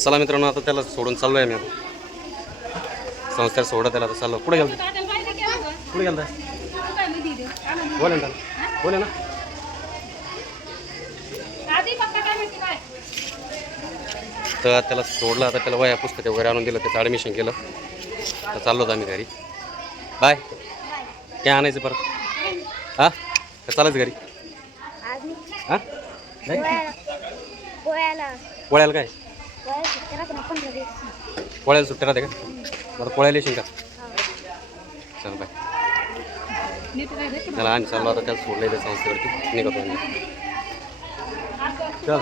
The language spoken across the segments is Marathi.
चला मित्रांनो, आता त्याला सोडून चाललो आहे मी. संस्थेला सोडत त्याला आता चाललो. कुठे गेलं कुठे गेलं बोले ना बोले ना. तर त्याला सोडलं, आता त्याला वया पुस्तके वगैरे आणून दिलं, त्याचं ॲडमिशन केलं. तर चाललो होतो आम्ही घरी. बाय. काय आणायचं परत? हां तर चालायचं घरी. हां पोळ्याला काय पोळ्याला सुट्ट्या राहते का? बरं पोळ्याला येशील का? चल बाय. त्याला आम्ही चाललो आता, त्याला सोडलं त्या संस्थेवरती निघतो आम्ही. चल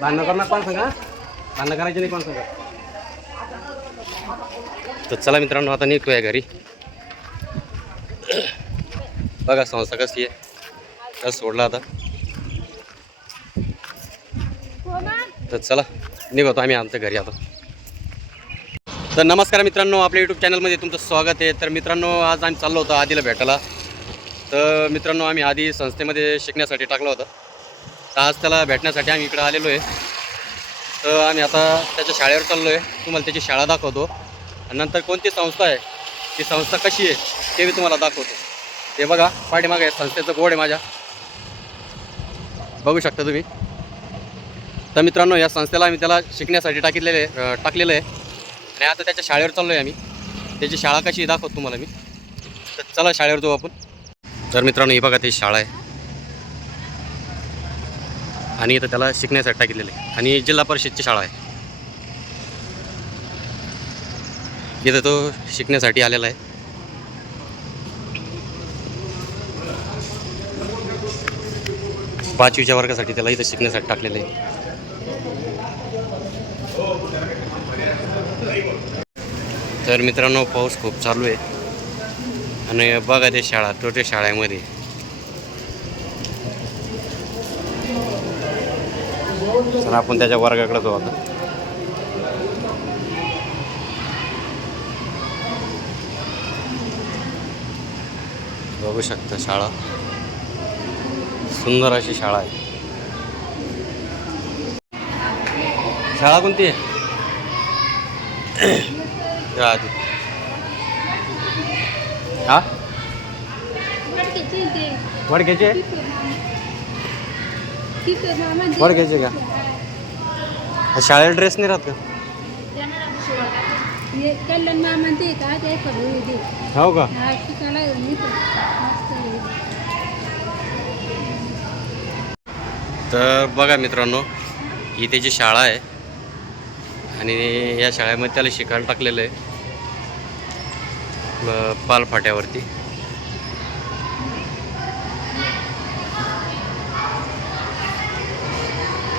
भांडणं करणार कोण सांगा? भांडणं करायची नाही कोण सांगा? तर चला मित्रांनो, आता निघतोय घरी. बघा संस्था कशी आहे. त्याला सोडला आता. तर चला निघतो आम्ही आमच्या घरी आता. तर नमस्कार मित्रांनो, आपल्या यूट्यूब चॅनलमध्ये तुमचं स्वागत आहे. तर मित्रांनो, आज आम्ही चाललो होतो आधीला भेटायला. तर मित्रांनो, आम्ही आधी संस्थेमध्ये शिकण्यासाठी टाकलं होतं. तर आज त्याला भेटण्यासाठी आम्ही इकडं आलेलो आहे. तर आम्ही आता त्याच्या शाळेवर चाललो आहे. तुम्हाला त्याची शाळा दाखवतो आणि नंतर कोणती संस्था आहे, ती संस्था कशी आहे ते मी तुम्हाला दाखवतो. ते बघा पाठीमागे आहे संस्थेचं बोर्ड आहे माझ्या, बघू शकता तुम्ही. तर मित्रांनो, या संस्थेला आम्ही त्याला शिकण्यासाठी टाकलेलं आहे आणि आता त्याच्या शाळेवर चाललो आहे आम्ही. त्याची शाळा कशी दाखवतो तुम्हाला मी. तर चला शाळेवर जाऊ आपण. तर मित्रांनो, ही बघा ती शाळा आहे आणि इथं त्याला शिकण्यासाठी टाकलेलं आहे आणि जिल्हा परिषदची शाळा आहे. इथं तो शिकण्यासाठी आलेला आहे. पाचवीच्या वर्गासाठी त्याला इथं शिकण्यासाठी टाकलेलं आहे. तर मित्रांनो, पाऊस खूप चालू आहे आणि बघा ते शाळा, तो ते शाळेमध्ये. तर आपण त्याच्या वर्गाकडे जाऊ आता. बघू शकता शाळा, सुंदर अशी शाळा आहे. शाळा कोणती आहे? हा वडक्याचे वडक्याचे का? शाळेला ड्रेस नाही राहत का? हो का? तर बघा मित्रांनो, ही त्याची शाळा आहे आणि या शाळेमध्ये त्याला शिकायला टाकलेलं आहे पालफाट्यावरती.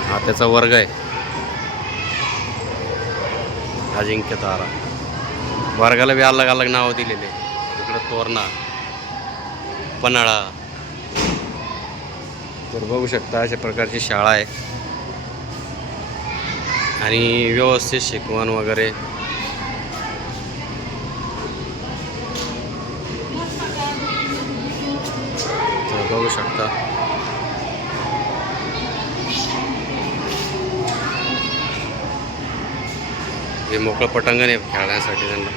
हा त्याचा वर्ग आहे, अजिंक्य तारा. वर्गाला बी अलग अलग नावं दिलेले. इकडं तोरणा, पन्हाळा. तर बघू शकता अशा प्रकारची शाळा आहे आणि व्यवस्थित शिकवण वगैरे. तर बघू शकता हे मोकळं पटांगण आहे खेळण्यासाठी त्यांना.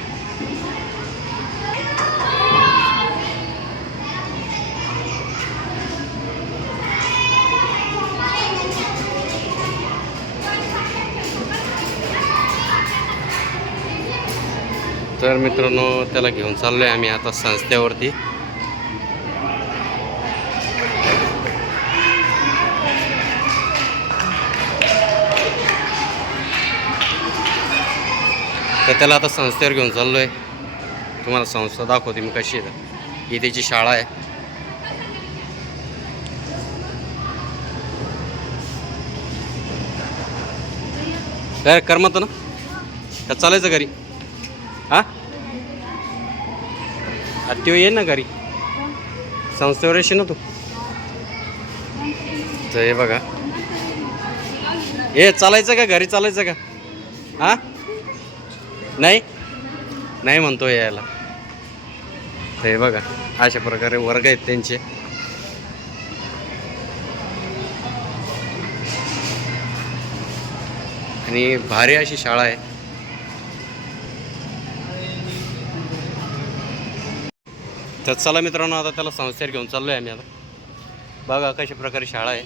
तर मित्रांनो, त्याला घेऊन चाललो आहे आम्ही आता संस्थेवरती. तर त्याला आता संस्थेवर घेऊन चाललो आहे. तुम्हाला संस्था दाखवते मी कशी आहे. ही त्याची शाळा आहे. काय करमत ना का चालायचं घरी? हा त्यो ये ना घरी, संस्थेवर येशील ना तू. तर हे बघा, हे चालायचं का घरी? चालायचं का? हा नाही नाही म्हणतो यायला. तर हे बघा अशा प्रकारे वर्ग आहेत त्यांचे. आणि भारी अशी शाळा आहे. तर चला मित्रांनो, आता त्याला संस्थेवर घेऊन चाललो आहे आम्ही. आता बघा कशा प्रकारे शाळा आहे.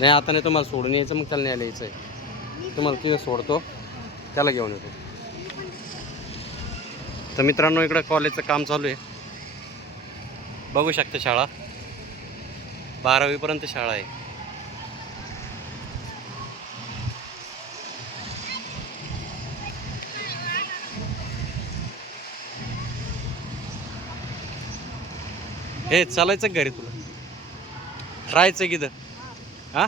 नाही आता नाही, तुम्हाला सोडून यायचं, मग त्याला न्यायला यायचं आहे. तुम्हाला तिथं सोडतो, त्याला घेऊन येतो. तर मित्रांनो, इकडं कॉलेजचं काम चालू आहे. बघू शकता शाळा 12वीपर्यंत शाळा आहे. हे चालायचं घरी, तुला राहायचं की हा.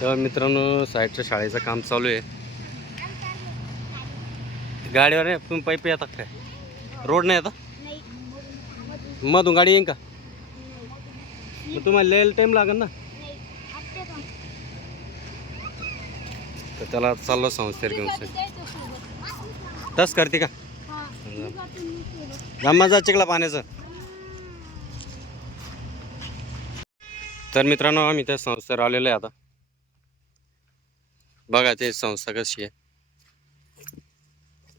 तर मित्रांनो, साईडच्या शाळेचं काम चालू आहे. गाडीवर आहे, तुम्ही पायी येतात काय? रोड नाही आता मधून गाडी येईन का? मग तुम्हाला यायला टाईम लागेल ना. तर त्याला चाललो संस्थेवर घेऊन. तस करते का? जमा जा चिखला पाण्याचं. तर मित्रांनो, आम्ही त्या संस्थेवर आलेलो आहे. आता बघा ते संस्था कशी आहे.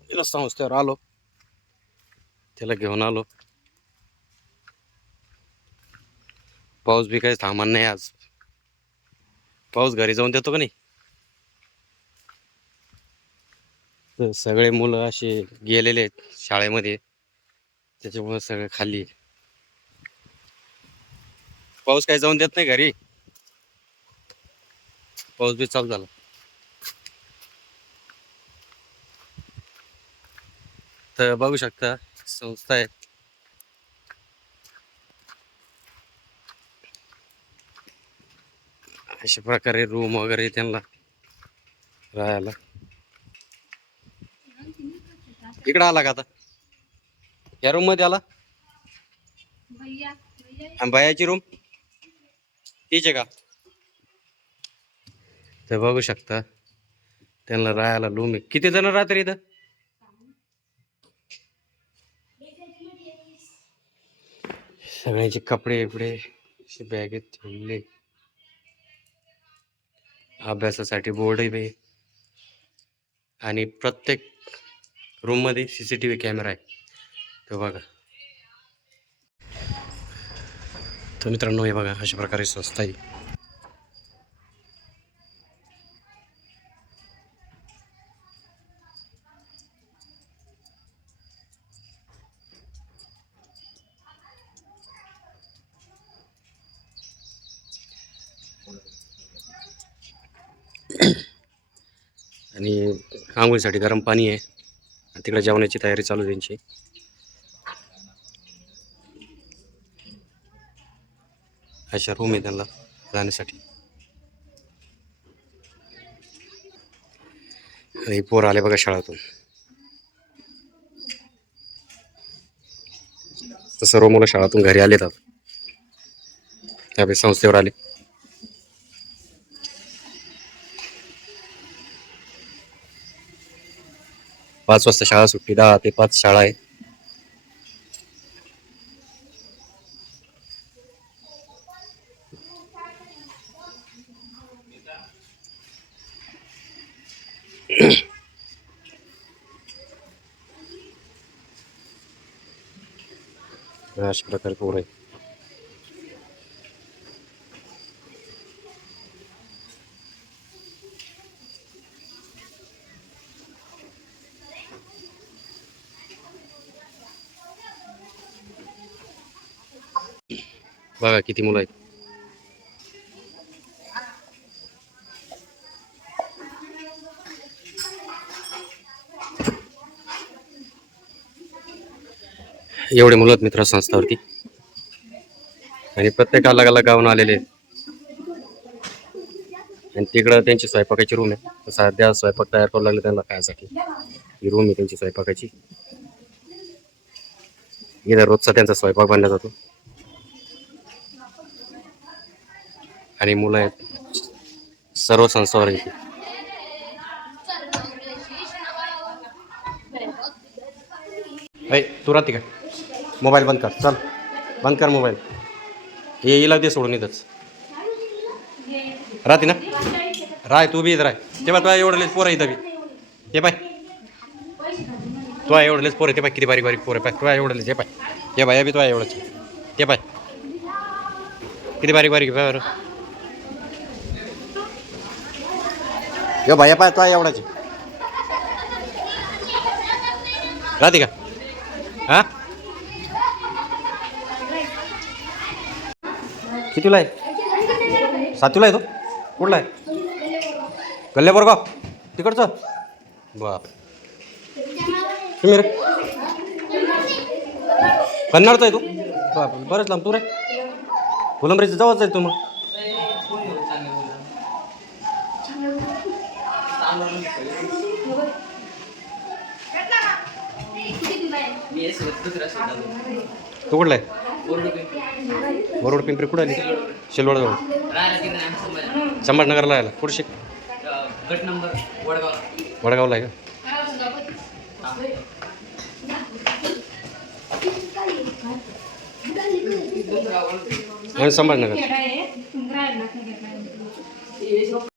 तिला संस्थेवर आलो, त्याला घेऊन आलो. पाऊस बी काही थांबण नाही आज. पाऊस घरी जाऊन देतो का नाही. तर सगळे मुलं असे गेलेले आहेत शाळेमध्ये, त्याच्यामुळे सगळे खाली. पाऊस काही जाऊन देत नाही घरी. पाऊस बी चालू झाला. तर बघू शकता संस्था आहे. अशा प्रकारे रूम वगैरे त्यांना राहायला. इकडं आला का आता? या रूम मध्ये आला. भैयाची रूम तीच आहे का? तर बघू शकता त्यांना राहायला रूम आहे. किती जण राहतात इथं? सगळ्यांचे कपडे बिपडे बॅगेत ठेवले. अभ्यासासाठी बोर्ड आहे आणि प्रत्येक रूम मध्ये CCTV कॅमेरा आहे. तो बघा. तर मित्रांनो, हे बघा अशा प्रकारे संस्था आहे. आणि आंघोळीसाठी गरम पाणी आहे. तिकडे जेवणाची तयारी चालू आहे त्यांची. अशा रूम आहे त्यांना जाण्यासाठी. आणि पोर आले बघा शाळेतून. तर सर्व मुलं शाळेतून घरी आले. त्यावेळी संस्थेवर आले. पाच वाजता शाळा सुट्टी. 10 ते 5 शाळा आहे. अशा प्रकारे पोर आहे. बघा किती मुलं आहेत. एवढे मुलं आहेत मित्र संस्थावरती. आणि प्रत्येक अलग अलग गावून आलेले आहेत. आणि तिकडं त्यांची स्वयंपाकाची रूम आहे. सध्या स्वयंपाक तयार करू लागले त्यांना खायसाठी. ही रूम आहे त्यांची स्वयंपाकाची. इथं रोजचा त्यांचा स्वयंपाक बनला जातो. आणि मुलं आहेत सर्व संस्थावर येते. तू राहते का? मोबाईल बंद कर चल. बंद कर मोबाईल. हे हिला दे सोडून इथंच राहते ना. राय तू बी इथं राय. ते तुला एवढं पोरं इथं बी. हे पाय तुला एवढंलेच पोरं. ते पाय किती बारीक बारीक पोरं पाय. तुला एवढंलेच हे पाय. हे बाय बी तुला एवढंच. ते पाय किती बारीक बारीक पाय बरं. हे भाया पाय तुला एवढाच राहते का. हां कितीला आहे. 7वीला आहे तो. कुठला आहे. गल्ल्या बोरगाव तिकडचं. बाप तुम्ही रे कन्नडचा आहे तू. बाप बरंच लांब तू रे. फुलंब्रीचं जवळच आहे तू मग. तू कुठला आहे. वरोड पिंपरी कुठं आली. शेलवाडजवळ संभाजीनगरला आला. कुठं शिक. वडगावला आहे का. संभाजीनगर.